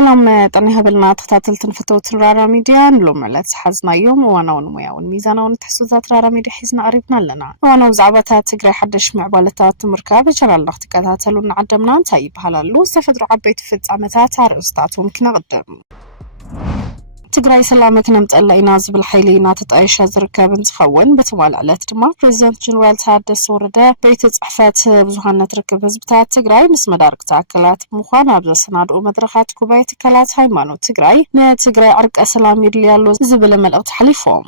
سلام طني هبلنا تختاتلتن فتوت رارا ميديا نلوملت حزنا يوم وانا وياون ميزانا ونتحسوزات رارا ميديا حيزنا قريبنا لنا وانا وزعباتها تقري حدش معبالتات مركبة شرال الاختكاتاتلو نعدمنا انتايب هلالو استفدروا عبيت فتعمتات عرستاتهم كنا قدم تقرأي سلامك نمت ألا إناز بالحيلي ناتت عيشة زركب انتخون بتمال علات دما بريزيدنت جنرال تادس ورده بيت صحفات بزوحان نتركب هزبتات تقرأي مس مدارك تاكلات مخوانا بزا سناد ومدرخات كوباية تكالات هايمانو تقرأي تقرأي عرق أسلام يرليالو زبل ملقت حليفهم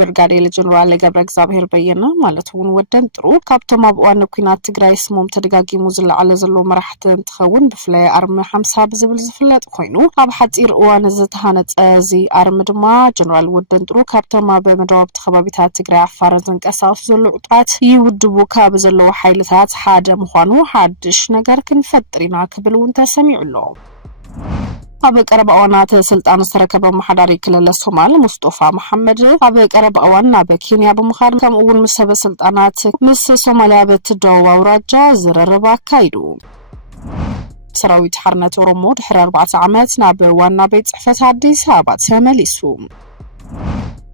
برغادير جنرال قبر እግዚአብሔር በየነ ማለቱን ወደን ጥሩ ካብቶም ኣብ እዋን ኩናት ትግራይ ስሞም ተደጋጊሙ ዝለዓለ ዘሎ መራሕቲ እንትኸውን ብፍላይ ኣርሚ 50 ብዝብል ዝፍለጥ ኮይኑ ኣብ ሓፂር እዋን ዝተሃነፀ እዚ ኣርሚ ድማ ጀነራል ወደን ጥሩ ካብቶም ኣብ መደወብቲ ከባቢታት ትግራይ ኣፋር ዝንቀሳቀሱ ዘሎ ዑጣት ይውድቡ ካብ ዘለዎ ሓይልታት ሓደ ምዃኑ ሓድሽ ነገር ክንፈጥር ኢና ክብል እውን ተሰሚዑሎ أبي قرب أوانات سلطان سركب محداري كلا الصومال مصطفى محمد أبي قرب أوان أبي كينيا بمخار كم أول مسبب سلطانات مس صوماليا بتدوا ورجع زرربا كايدو سراويت حرنة رمود حرار 4 عامات نابي وانا بيت صحفة عديس هابات سامليسو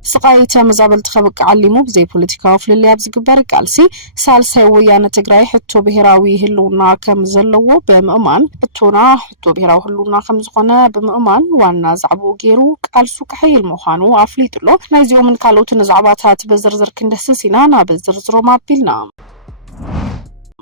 سقايت مزابل تخبق علمو بزي بوليتيكا وفللي ابز قبر قالسي سالسي ويانا تقراي حتو بهراوي هلونا كم زلو بمأمان حتونا حتو بهراو هلونا كم زخونا بمأمان وانا زعبو غيرو قالسو كحي المخانو عفليتلو نايزيو من كالوت نزعباتات بزرزر كندسسينا نا بزرزرو مابيلنا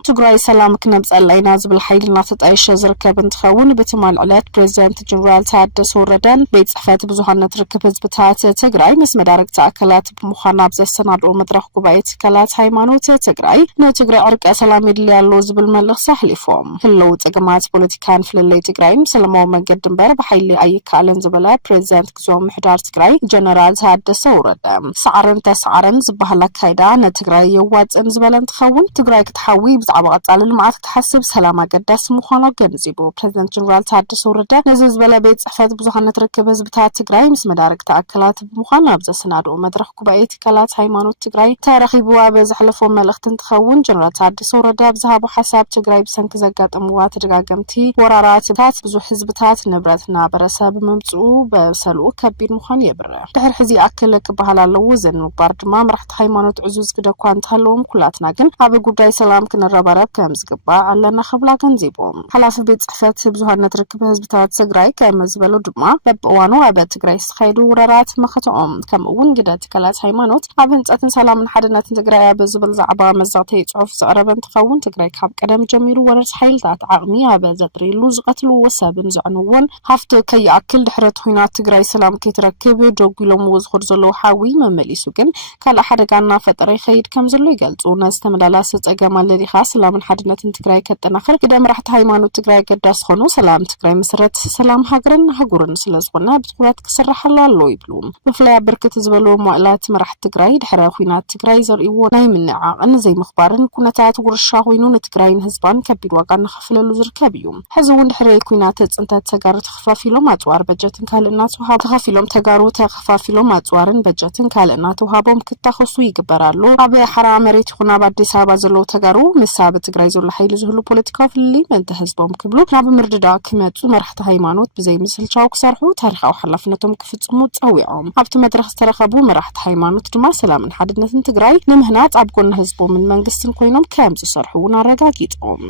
تقرأي سلامك نبز اللينا زبل حيلنا تتعيش زركب انتخون بتمال علات بريزيدنت جنرال تادس وردن بيت صحفات بزوحان نتركب هزبتات تقرأي مس مدارك تأكلات بمخانا بزي السناد ومدرخ كوباية تكالات هايمانوت تقرأي تقرأي عرق أسلامي اللي زبل ملغ سحليفهم هلو تقمات بوليتيكان فللي تقرأي مسلمو مقدم بار بحيلي أي كالن زبلا بريزيدنت كزوم محدار تقرأي جنرال تادس وردن سعرن تسعرن زبهلك هيدا نتقرأي يواد انزبل انتخون تقرأي كتحوي عبقت على المعارك تحسب سلامة قداس مخانا جنزيبو بريزيدنت جنرال تادس ورده نزيز بلا بيت صحفات بزوحان نتركب هزبتات تقراي مس مدارك تأكلات بمخانا بزا سنادو مدرخ كوباية تكالات هايمانوت تقراي تاريخي بوابة زحلفو ملغت انتخون جنرال تادس ورده بزهابو حساب تقراي بسنك زقات اموات تدقاقمتي ورارات تات بزو حزبتات نبراتنا برسا بممتعو بسلو كبير مخان يبره دحر حزي أكلك بحالا لوزن وبارد ما مرحت هايمانوت عزوز كده كوانت هلوم كلاتنا جن عبي قداي سلام كنا براب كم زقبا علنا خبلا كنزيبهم حلاف بيت صحفات بزوحان نتركب هزبتات تقراي كايما زبالو دما ببقوانو عبا تقراي سخيدو ورارات مختعوم كم اون قدا تكالات هايمانوت عبا نتقاتن سلام من حدنات تقراي عبا زبال زعبا مزاقتي يتعوف زقربا تخون تقراي كاب قدم جميرو ورس حيلتات عقمي عبا زدريلو زقتلو وسابن زعنوون هفتو كي أكل دحرت خوينات تقراي سلام كي تركب دوقيلو موز خرزلو حاوي ممليسو كن كالا حدا قانا فتري خيد كم زلو يقلتو ناس تمدالاسة اقاما الذي خاص سلام حدنات تقراي كتناخر كده مرحت هايمانو تقراي قداس خونو سلام تقراي مسرت سلام هاجرن هاجورن سلازقنا بتقوات كسرح الله يبلوم بفلاي بركة زبلو مؤلات مرحت تقراي دحرا خوينات تقراي زرقيو ناي منعا أنا زي مخبارن كونتات ورشا خوينون تقراين هزبان كبير واقع نخفللو زركبيوم حزون دحرا كوينات انتا تقارو تخفافيلو ماتوار بجتن كالنات وهاب تخفافيلوم تقارو تخفافيلو ماتوارن بجتن كالنات وهابوم كتاخصو يقبرالو أبي حرا مريت خونا بعد سابا زلو تقارو مسابة تقراي زول حيل زهلو بوليتيكا فلي من تهزبهم كبلو ناب مرددا كماتو مرحت هايمانوت بزي مثل شاو كسرحو تاريخ أو حلفنتهم كفتمو تقويعهم عبتو مدرخ استرخبو مرحت هايمانوت دما سلام من حددنا تقراي نمهنات عبقون هزبو من منقستن كوينهم كامزو سرحونا رقاقيتهم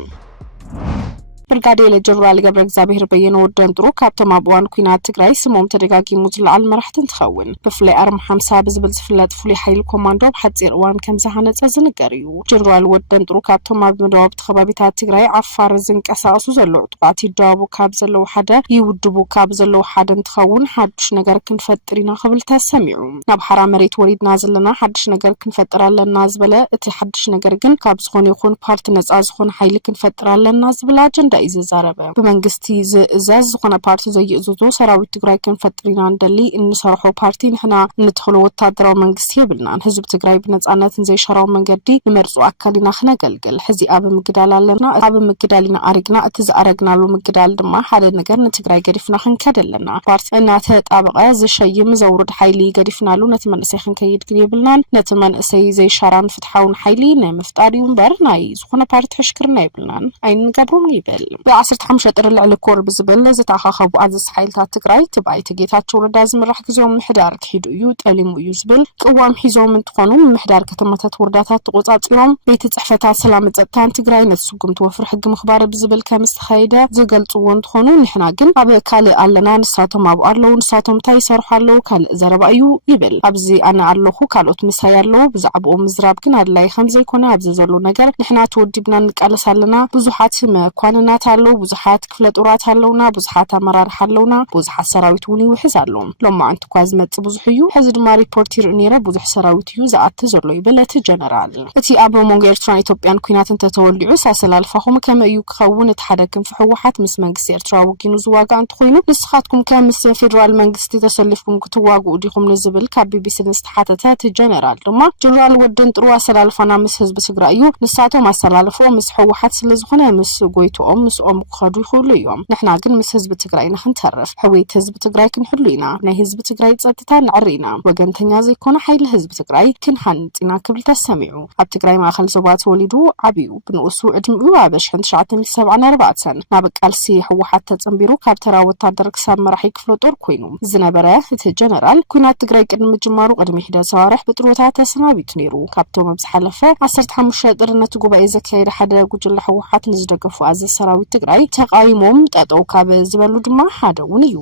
برغادير جنرال قبر እግዚአብሔር በየነ ወደን ጥሩ ካብቶም አብዋን ኩናት ትግራይ ስሞም ተደጋጊሙ ዝለዓል መራሕቲ እንትኸውን ብፍላይ ኣርሚ 50 ብዝብል ዝፍለጥ ፍሉይ ሓይሊ ኮማንዶ ብሓፂር እዋን ከም ዝሃነፀ ዝንገር እዩ ጀነራል ወደን ጥሩ ካብቶም ኣብ መደወብቲ ከባቢታት ትግራይ ዓፋር ዝንቀሳቀሱ ዘለዉ ጥቃት ይዳወቡ ካብ ዘለዉ ሓደ ይውድቡ ካብ ዘለዉ ሓደ እንትኸውን ሓድሽ ነገር ክንፈጥር ኢና ክብል ተሰሚዑ ናብ ሓራ መሬት ወሪድና ዘለና ሓድሽ ነገር ክንፈጥር ኣለና ዝበለ እቲ ሓድሽ ነገር ግን ካብ ዝኾነ ይኹን ፓርቲ ነፃ ዝኾነ ሓይሊ ክንፈጥር ኣለና ዝብል ኣጀንዳ زاربه بمنجستي زاز خنا بارتي زي زوزو سراوي تجراي كن فترينا ندلي إن صرحوا بارتي نحنا ندخلوا وتدروا منجستي بلنا نحزب تجراي بنتعنات زي شراو منجدي نمرزوا أكلنا خنا قلقل حزي أب مقدال لنا أب مقدالنا أرجنا أتز أرجنا له مقدال دما حدا نجر نتجراي قريفنا خن كدلنا بارتي إنها تابع زي شيء مزورد حيلي قريفنا له نتمنى سيخن كيد قريبلنا نتمنى زي شران فتحون حيلي نمفتاريون برناي زخنا بارتي حشكرنا يبلنا أين قبرهم يبل ይብል ب15 ጥር ልዕሊ ኮር ብዝብል ዝተኣኻኸቡ ኣዘዝ ሓይልታት ትግራይ ትባይቲ ጌታቸው ረዳ ዝምራሕ ግዚኦም ምሕዳር ክሂዱ እዩ ጠሊሙ እዩ ዝብል ቅዋም ሒዞም እንትኾኑ ምሕዳር ከተማታት ወረዳታት ተቆጻጽሮም ቤት ጽሕፈታት ሰላም ጸጥታን ትግራይ ነስጉምት ወፍር ሕጊ ምኽባር ብዝብል ከም ዝተኻይደ ዝገልጽዎ እንትኾኑ ንሕና ግን ኣብ ካልእ ኣለና ንሳቶም ኣብ ኣለዉ ንሳቶም ታይ ይሰርሑ ኣለዉ ካልእ ዘረባ እዩ ይብል ኣብዚ ኣነ ኣለኹ ካልኦት ምሳይ ኣለዉ ብዛዕባኦም ምዝራብ ግን ኣድላይ ከም ዘይኮነ ኣብዚ ዘሎ ነገር ንሕና ተወዲብና ንቃለስ ኣለና ብዙሓት መኳንናት ኣለዉ ብዙሓት ክፍለ ጦራት ኣለውና ብዙሓት ኣመራርሓ ኣለውና ብዙሓት ሰራዊት እውን ይውሕዝ ኣሎ ሎማ አንተ ኳዝ መጽ ብዙሕ እዩ ሕዚ ድማ ሪፖርት ይርኒራ ብዙሕ ሰራዊት እዩ ዝኣተ ዘሎ ይበለት ጀነራል እቲ ኣብ ሞንጎ ኤርትራን ኢትዮጵያን ኩናት እንተተወልዑ ሳሰላልፋኹም ከመ እዩ ክኸውን እተሓደክም ፍሕወሓት ምስ መንግስቲ ኤርትራ ወጊኑ ዝዋጋ እንትኮይኑ ንስኻትኩም ከምስ ፌደራል መንግስቲ ተሰሊፍኩም ክትዋግኡ ዲኹም ንዝብል ካብ ቢቢሲ ዝተሓተተ ጀነራል ድማ ጀነራል ወደን ጥሩ አሰላልፋና ምስ ህዝብ ትግራይ እዩ ንሳቶም አሰላልፎ ምስ ሕወሓት ስለዝኾነ ምስ ጎይቶኦም ምስኦም ክኸዱ ይኽእሉ እዮም ንሕና ግን ምስ ህዝብ ትግራይ ንኽንተርፍ ሕወይት ህዝብ ትግራይ ክንሕሉ ኢና ናይ ህዝብ ትግራይ ጸጥታ ንዕሪና ወገንተኛ ዘይኮነ ሓይሊ ህዝብ ትግራይ ክንሃንጽና ክብል ተሰሚዑ ኣብ ትግራይ ማእኸል ዞባ ተወሊዱ ዓብዩ ብንኡሱ ዕድሚኡ ኣብ 1974 ናብ ቃልሲ ሕወሓት ተጸምቢሩ ካብ ተራ ወታደር ክሳብ መራሒ ክፍለ ጦር ኮይኑ ዝነበረ እቲ ጀነራል ኩናት ትግራይ ቅድሚ ጅማሩ ቅድሚ ሒደት ሰዋርሕ ብጥሩታት ተሰናቢቱ ነይሩ ካብቶም ኣብ ዝሓለፈ 15 ጥርነት ጉባኤ ዘካየደ ሓደ ጉጅለ ሕወሓት ንዝደገፉ ኣዘ ሰራዊት ትግራይ ተቃይሞም ጠጠው ካብ ዝበሉ ድማ ሓደ እውን እዩ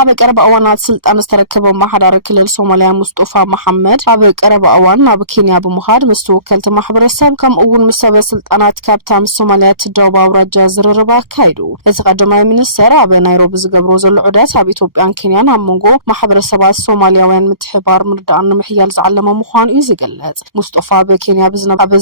ኣብ ቀረባ እዋናት ስልጣን ዝተረከበ ማሕዳር ክልል ሶማሊያ ሙስጠፋ መሐመድ ኣብ ቀረባ እዋን ናብ ኬንያ ብምኻድ ምስ ተወከልቲ ማሕበረሰብ ከምኡውን ምስ ሰበ ስልጣናት ካብታም ሶማሊያ ትደውባ አውራጃ ዝርርባ ካይዱ እቲ ቀዳማይ ሚኒስተር ኣብ ናይሮቢ ዝገብሮ ዘሎ ዑደት ኣብ ኢትዮጵያን ኬንያን ኣብ ሞንጎ ማሕበረሰባት ሶማሊያውያን ምትሕባር ምርዳእን ምሕያል ዝዓለመ ምዃኑ እዩ ዝገልጽ ሙስጠፋ በኬንያ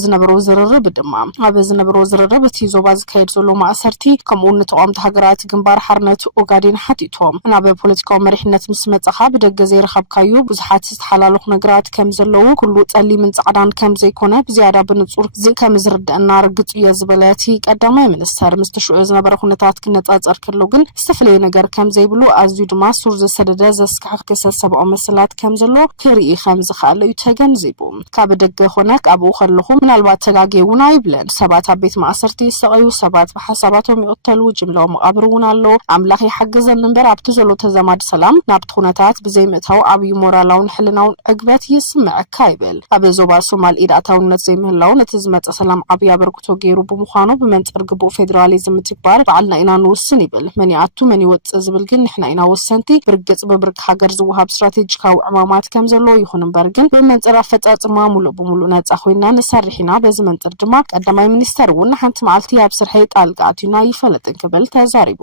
ዝነበሮ ዝርርብ ድማ ኣብ ዝነበሮ ዝርርብ እቲ ዞባ ዝካየድ ዘሎ ማእሰርቲ ከምኡውን ተቋምቲ ሃገራት ግንባር ሓርነት ኦጋዴን ሓቲቶም ናብ ፖለቲካዊ መሪሕነት ምስ መጽኻ ብደገ ዘይረኸብካዩ ብዙሓት ዝተሓላለኹ ነገራት ከም ዘለዉ ኩሉ ጸሊምን ጻዕዳን ከም ዘይኮነ ብዝያዳ ብንጹር ከም ዝርድአና ርግጽ እዩ ዝበለቲ ቀዳማይ ሚኒስተር ምስ ተሽዑ ዝነበረ ኩነታት ክነጻጸር ከሎ ግን ዝተፈለየ ነገር ከም ዘይብሉ ኣዝዩ ድማ ሱር ዝሰደደ ዘስካሕክ ተሰብሰብኦ መስላት ከም ዘሎ ክርኢ ከም ዝኽኣለ እዩ ተገንዚቡ ካብ ደገ ኾነ ካብኡ ከለኹ ምናልባት ተጋጌውና ይብለን ሰባት ኣብ ቤት ማእሰርቲ ይሰቀዩ ሰባት ብሓሳባቶም ይቆተሉ ጅምላዊ መቃብር እውን ኣሎ ኣምላኽ ይሓግዘን እምበር ኣብቲ ዘሎ ዘማድ ሰላም ናብቲ ኩነታት ብዘይምእታው ዓብዩ ሞራላውን ሕልናውን ዕግበት ይስምዐካ ይብል ኣብ ዞባ ሶማል ኢዳታውነት ዘይምህላው ነቲ ዝመፀ ሰላም ዓብይ አበርክቶ ገይሩ ብምዃኑ ብመንጽር ግቡእ ፌደራሊዝም ትግባር በዓልና ኢና ንውስን ይብል መን ይኣቱ መን ይወፅእ ዝብል ግን ንሕና ኢና ወሰንቲ ብርግጽ በብርክ ሃገር ዝወሃብ ስትራቴጂካዊ ዕማማት ከም ዘሎ ይኹን እምበር ግን ብመንጽር ኣፈጻጽማ ሙሉእ ብሙሉእ ነጻ ኮይና ንሰርሕ ኢና በዚ መንጽር ድማ ቀዳማይ ሚኒስተር እውን ሓንቲ መዓልቲ ኣብ ስርሐ ጣልቃ ኣትዩና ይፈለጥን ክብል ተዛሪቡ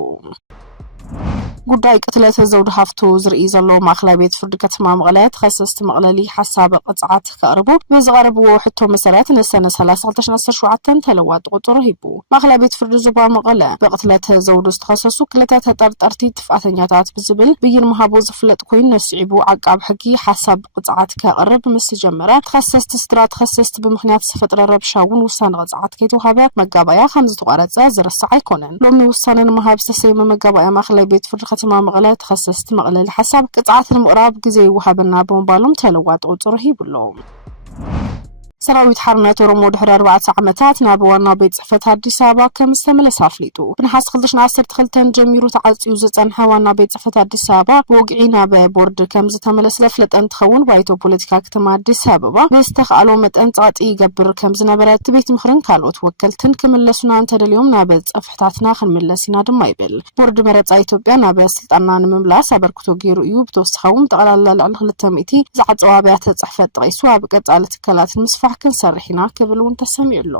ጉዳይ ቅትለት ዘውድ ሃፍቱ ዝርኢ ዘሎ ማእከላይ ቤት ፍርዲ ከተማ መቐለ ተኸሰስቲ መቕለሊ ሓሳብ ቅጽዓት ከቕርቡ ብዝቐረብዎ ሕቶ መሰረት ንሰነ 3217 ተለዋጥ ቁጥር ሂቡ ማእከላይ ቤት ፍርዲ ዞባ መቐለ በቅትለት ዘውድ ዝተኸሰሱ ክልተ ተጠርጠርቲ ጥፋተኛታት ብዝብል ብይን መሃቡ ዝፍለጥ ኮይኑ ነስዒቡ ዓቃብ ሕጊ ሓሳብ ቅጽዓት ከቕርብ ምስ ጀመረ ተኸሰስቲ ስድራ ተኸሰስቲ ብምኽንያት ዝተፈጠረ ረብሻ እውን ውሳነ ቅጽዓት ከይተዋሃበ መጋባያ ከም ዝተቋረጸ ዝረስዕ ኣይኮነን ሎሚ ውሳነ ንምሃብ ዝተሰየመ መጋባያ ማእከላይ ቤት ፍርዲ ከተማ መቐለ ተኸሰስቲ መቕለሊ ሓሳብ ቅጽዓት ንምቕራብ ግዜ ይወሃበና ብምባሎም ተለዋጥ ቁጥር ሂብሎም ሰራዊት ሓርነት ኦሮሞ ድሕሪ 4 ዓመታት ናብ ዋና ቤት ጽሕፈት አዲስ አበባ ከም ዝተመለሰ አፍሊጡ ብነሐስ 2012 ጀሚሩ ተዓጽዩ ዝጸንሐ ዋና ቤት ጽሕፈት አዲስ አበባ ወግዒ ናብ ቦርድ ከም ዝተመለሰ ፍለጠን ተኸውን ባይቶ ፖለቲካ ከተማ አዲስ አበባ በስተኻሎ መጠን ጻጢ ይገብር ከም ዝነበረ ቤት ምኽርን ካልኦት ወከልትን ክምለሱና እንተደልዮም ናብ ጽሕፈታትና ክንምለስና ድማ ይብል ቦርድ መረጻ ኢትዮጵያ ናብ ስልጣንና ንምምላስ አበርክቶ ገይሩ እዩ ብተወሳኺውን ጠቕላላ ልዕሊ 200 ዝዓጸዋ ኣብያተ ጽሕፈት ጠቂሱ ኣብ ቀጻሊ ትካላት ምስፋሕ ክንሰርሕና ክብሉን ተሰሚዑሎ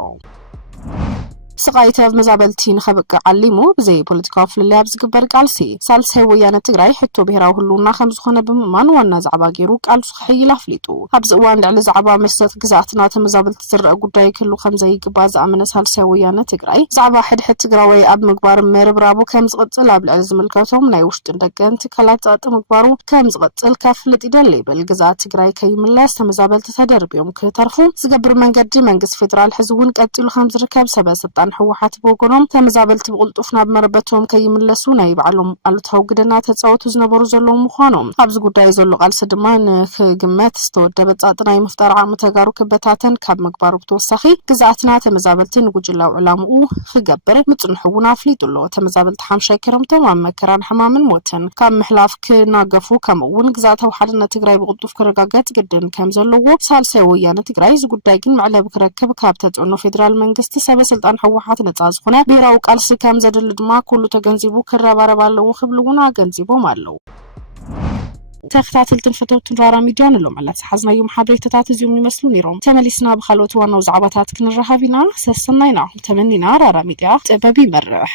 ስቃይተ መዛበልቲ ንኸብቅዕ ዓሊሙ ብዘይ ፖለቲካዊ ፍልልይ ኣብ ዝግበር ቃልሲ ሳልሳይ ወያነ ትግራይ ሕቶ ብሄራዊ ህልውና ከም ዝኾነ ብምእማን ዋና ዛዕባ ገይሩ ቃልሱ ክሕይል ኣፍሊጡ ኣብዚ እዋን ልዕሊ ዛዕባ መስጠት ግዛኣትና ተመዛበልቲ ዝርአ ጉዳይ ክህሉ ከም ዘይግባእ ዝኣመነ ሳልሳይ ወያነ ትግራይ ዛዕባ ሕድሕድ ትግራዋይ ኣብ ምግባር መርብራቡ ከም ዝቕጽል ኣብ ልዕሊ ዝምልከቶም ናይ ውሽጥን ደገን ትካላት ጸጥታ ምግባሩ ከም ዝቕጽል ከፍልጥ ይደሊ ይብል ግዛኣት ትግራይ ከይምለስ ተመዛበልቲ ተደርብዮም ክተርፉ ዝገብር መንገዲ መንግስቲ ፌደራል ሕዝቡን ቀጢሉ ከም ዝርከብ ሰበ سلطان حوحات بوغنوم تمزابلت بقلطفنا بمربتهم كيملسو ናይ ባዕሎም አሉታው ግደና ተጻውቱ ዝነበሩ ዘለዉ ምዃኖም ኣብዚ ጉዳይ ዘሎ ቃልሲ ድማ ንክግመት ዝተወደበ ጻጥናይ ምፍጣር ዓመ ተጋሩ ክበታተን ካብ ምግባሩ ብተወሳኺ ግዛኣትና ተመዛበልትን ጉጅላው ዕላምኡ ክገብር ምጽንሑውን ኣፍሊጡሎ ተመዛበልቲ ሓምሻይ ክረምቶም ኣብ መከራን ሕማምን ሞትን ካብ ምሕላፍ ክናገፉ ከምኡውን ግዛኣታዊ ሓድነት ትግራይ ብቕልጡፍ ክረጋገጽ ግድን ከም ዘለዎ ሳልሳይ ወያነ ትግራይ ዝጉዳይ ግን መዕለብ ክረክብ ካብ ተጽዕኖ ፌደራል መንግስቲ ሰበስልጣን ሕወሓት ነጻ ዝኾነ ብሄራዊ ቃልሲ ከም ዘድሊ ድማ ኩሉ ተገንዚቡ ክረባረብ ኣለዎ ክብልውን ገንዚቦም ኣለዉ ተኸታተልትን ፈተውትን ራራ ሚድያ ንሎም አላት ሓዝናዮም ሓበሬታታት እዚኦም ይመስሉ ነይሮም ተመሊስና ብኻልኦት ዋናው ዛዕባታት ክንረኸብ ኢና ሰሰናይና ተመኒና ራራ ሚድያ ጥበብ ይመርሕ